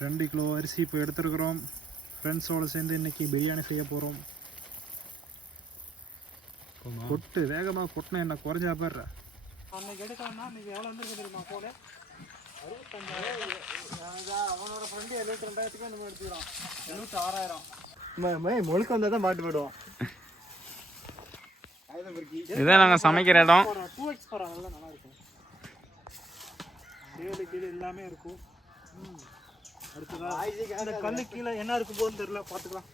2 kilo அரிசி இப்போ எடுத்துருக்குறோம். ஃப்ரெண்ட்ஸோடு சேர்ந்து இன்றைக்கி பிரியாணி செய்ய போகிறோம். கொட்டு வேகமாக கொட்டினா என்ன குறைஞ்சா போடுற அன்னைக்கு எடுக்கணும்னா இன்றைக்கி எவ்வளோ வந்துருக்கு தெரியுமா? போல 65,000. அவனோட ஃப்ரெண்டு 72,000 நம்ம எடுத்துக்கிறோம். 76,000 முழுக்க வந்தால் தான் பாட்டு போயிடுவோம். இதுதான் நாங்கள் சமைக்கிற இடம். 2x பரவாயில்ல, நல்லா இருக்கும். கீழே கீழே எல்லாமே இருக்கும். அடுத்ததான் அந்த கல்லு கீழே என்ன இருக்கு போகுதுன்னு தெரியல, பார்த்துக்கலாம்.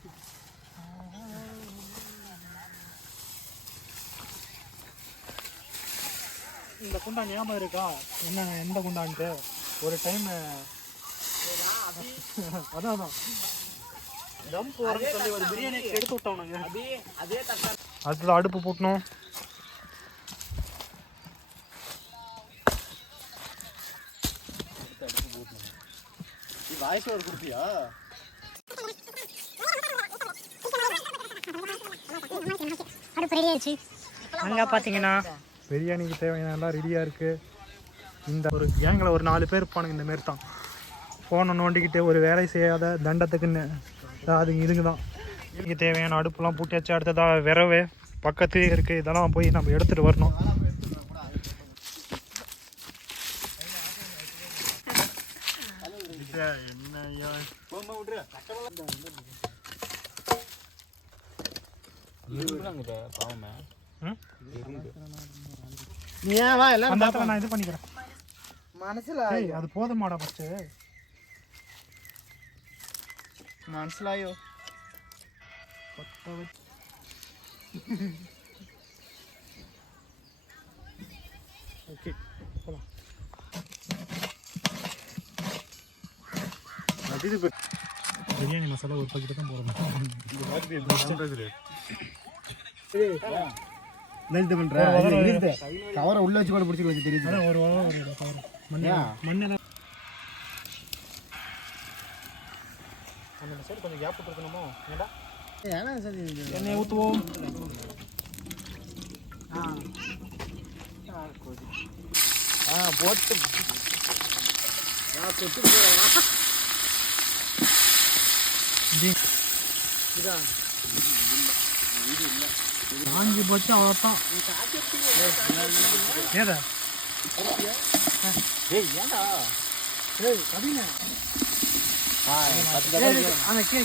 இந்த குண்டா ஞாபகம் இருக்கா? என்ன எந்த குண்டான்ட்டு ஒரு டைம் அதான் தம் போறோம்னு சொல்லி ஒரு பிரியாணி எடுத்து விட்டோம்னுங்க. அடுத்தது அடுப்பு போட்டணும். வாய்ஸ் ஒரு குடுப்பியா? அங்கே பார்த்தீங்கன்னா பிரியாணிக்கு தேவையான எல்லாம் ரெடியாக இருக்குது. இந்த ஒரு கேங்கில் ஒரு 4 பேர் இருப்பானுங்க. இந்தமாரி தான் ஃபோனை நோண்டிக்கிட்டு ஒரு வேலை செய்யாத தண்டத்துக்குன்னு அது இதுக்கு தான். இதுக்கு தேவையான அடுப்புலாம் பூட்டியாச்சு. அடுத்ததாக விரவு பக்கத்துலேயே இருக்குது. இதெல்லாம் போய் நம்ம எடுத்துகிட்டு வரணும். நான் இது பண்ணிக்கிறேன் மனசுல. அது போதுமாடா ஃபர்ஸ்ட் மனசுலாயோ. ஓகே போலாம். பிரியாணி மசாலா ஒரு பாக்கெட் தான் போடணும். கவரை உள்ள வச்சு கூட பிடிச்சி வச்சு தெரியுது. ஒரு மண்ணு சரி கொஞ்சம் கேப் இருக்கணுமோ? எண்ணெய் ஊற்றுவோம். போட்டு வாங்கி போச்சு அவ்வளோதான். ஏதா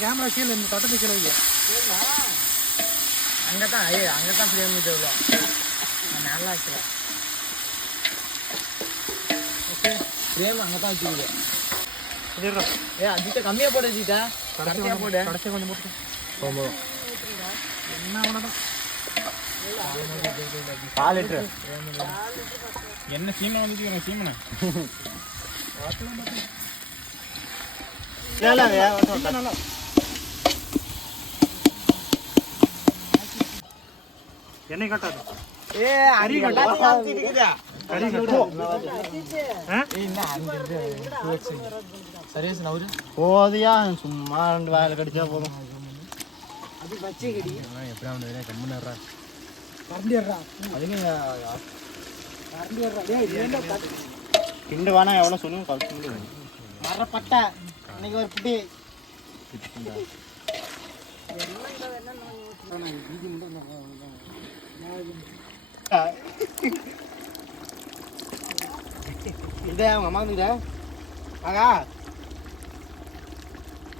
கேமரா கீழே இந்த தட்டத்தை கீழே வைக்க. அங்கதான் ஃப்ரேம் நல்லா வச்சுக்கலாம். ஓகே ஃப்ரேம் அங்கதான் வச்சுக்கல. அஜித்த கம்மியாக போடு. அஜித்தா கடைசியாக போடு. கடைசியாக கொஞ்சம் போட்டு போகும்போது என்ன அவ்வளோதான். 4 லிட்டரு என்ன சீமனை வந்துச்சுக்கிறேன். சீமனை எண்ணெய் கட்டாது. போதியா சும்மா 2 வாயில கடிச்சா போதும். கிண்டு வேணா எவ்வளோ சொல்லுங்க. மரப்பட்டை இன்னைக்கு ஒரு புட்டி இதே அவங்க அம்மா வந்துக்கிட்ட ஆகா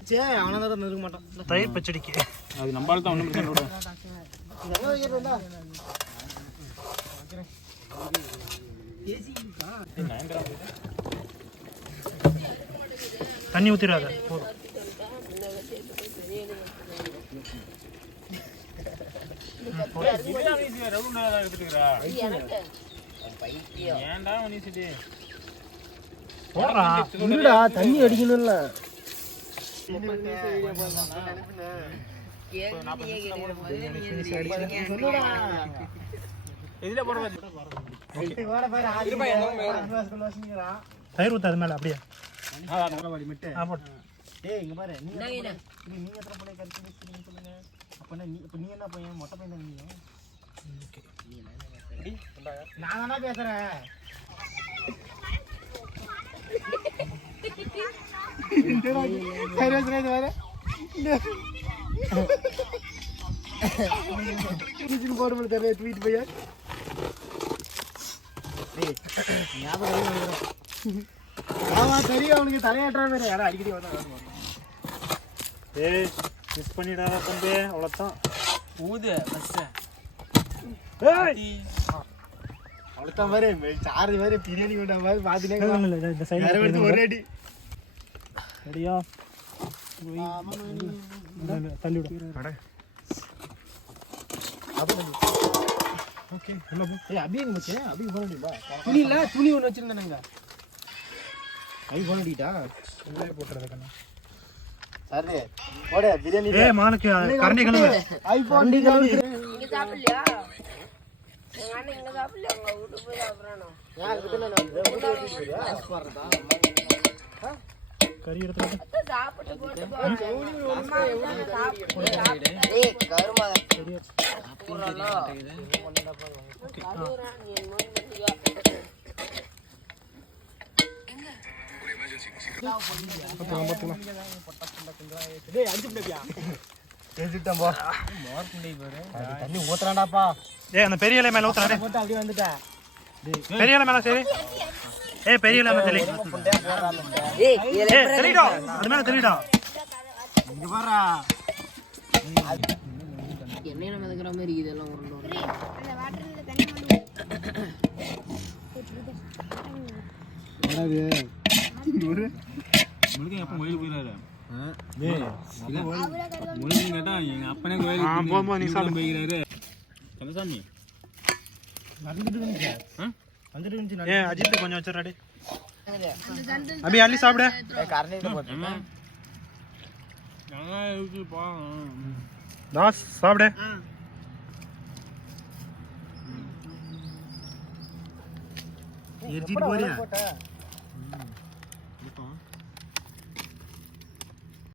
சே அவனை தான் நிறுக்க மாட்டான். தயிர் பச்சடிக்கு அது நம்மளால தான் ஒன்றும் பிரச்சனை தண்ணி ஊற்றிடாத போதும். தண்ணி அடிக்கணும்ல. தயிர் ஊற்று அது மேலே அப்படியே. இங்க பாரு நீங்க எத்தனை பிள்ளை கருத்து சொல்லுங்க. அப்ப நீ என்ன பையன்? மொட்டை பையன் தான் நீங்க. நான் தானே பேசுறேன். போடும்போது தெரியல ட்வீட் பையா ஆமா தெரியும் அவனுக்கு தலையாட்டுற மாதிரி யாரும் அடிக்கடி வந்தா ஏய் மிஸ் பண்ணிடாத தம்பி அவ்வளோதான் ஊது ஃபர்ஸ்ட் ஏய் அவ்வளோதான் மாதிரி சார்ஜ் மாதிரி பிரியாணி கொண்டா மாதிரி பார்த்துட்டே இந்த சைடு ஒரே அடி ரெடியா தள்ளி விடு ஓகே உள்ள போ ஏய் அபி எங்க மச்சான் அபி போனடிப்பா துணி இல்ல துணி ஒன்னு வச்சிருந்தானுங்க அபி போனடிட்டா உள்ளே போட்டுறது கண்ணா சரி போடு பிரியாணி ஏய் மானுக்கு கரண்டி கழுவு அபி போனடி கழுவு இங்க சாப்பிடலையா எங்க அண்ணன் இங்க சாப்பிடல அவங்க வீட்டுக்கு போய் சாப்பிடறானோ யார் கிட்ட நான் போறதா கறி எடுத்து சாப்பிட்டு போட்டு அம்மா சாப்பிட்டு ஏய் கருமா போறல கருறா நீ என்ன பண்ணியா டேய் அடிச்சு விடுப்பியா பேசிட்டேன் போ மார்க் பண்ணி பாரு தண்ணி ஊத்துறாடாப்பா ஏய் அந்த பெரிய இலை மேல ஊத்துறா போட்டு அப்படியே வந்துட்டா பெரிய இலை மேல சரி ஏய் பெரிய இலை மேல தெளி ஏய் ஏய் தெளிடா அது மேல தெளிடா இங்க பாறா என்ன மதக்குற மாதிரி இதெல்லாம் உருண்டோம் என்னது ஒரு முழுக்க அப்பா கோயிலுக்கு போயிடாரு முழுக்க கேட்டா எங்க அப்பனே கோயிலுக்கு போகும்போது நீ சாப்பிடு. போய்கிறாரு கந்தசாமி வந்துட்டு வந்துச்சு ஏய் அஜித் கொஞ்சம் வச்சிரடி அபி அள்ளி சாப்பிடு கரண்டில போட்டு நல்லா இருக்கு பா தாஸ் சாப்பிடு எரிச்சிட்டு போறியா